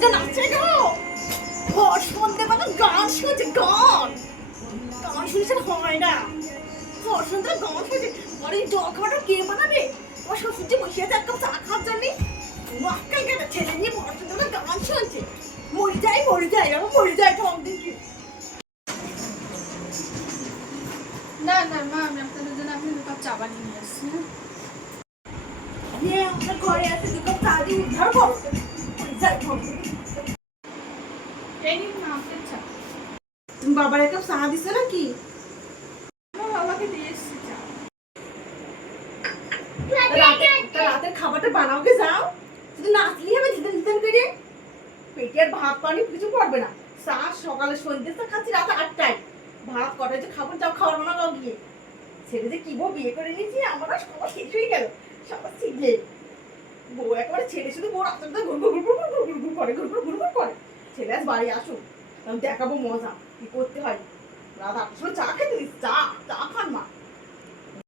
মেয়েটা নাচছে কেন ঘর শুনতে পাতো গান শুনছে গান। গান শুনছে হয় না। ঘর শুনতে গান শুনছে। ঘরে জল খাওয়াটা কে বানাবে? ঘর শুনছে বসে আছে একদম চা খাওয়ার জন্যে। আজকাল কেন ছেলে নিয়ে পড়াশোনা করে গান শুনছে? মরে যাই মরে যাই আমার মরে যাই ঠক দেখি। না না মা আমি আপনাদের জন্য আপনি দু কাপ চা বানিয়ে নিয়ে আসছি হ্যাঁ? আপনার ঘরে আছে দু কাপ চা দিয়ে উদ্ধার করো তুমি বাবার এক কাপ চা দিছো নাকি? বাবাকে দিয়ে এসছি চা রাতের খাবারটা বানাওকে যাও। শুধু নাচলি হবে জিতেন জিতেন করে পেটে আর ভাত পানি কিছু পড়বে না। চা সকালে সন্ধ্যে তো খাচ্ছি রাত আটটায়। ভাত কটায় যে খাব যাও খাওয়ার না গাও গিয়ে। ছেলে যে কি বউ বিয়ে করে নিয়েছি আমার সবার শেষ হয়ে গেল। সবার ছিগলে বউ একবারে ছেলে শুধু বউ রাত্রে তো ঘুর করে ঘুর ঘুরঘুর ঘুর ঘুর করে ছেলে আজ বাড়ি আসুন আমি দেখাবো মজা, কি করতে হয়। রাত আটটার চা খেতে দিস, চা।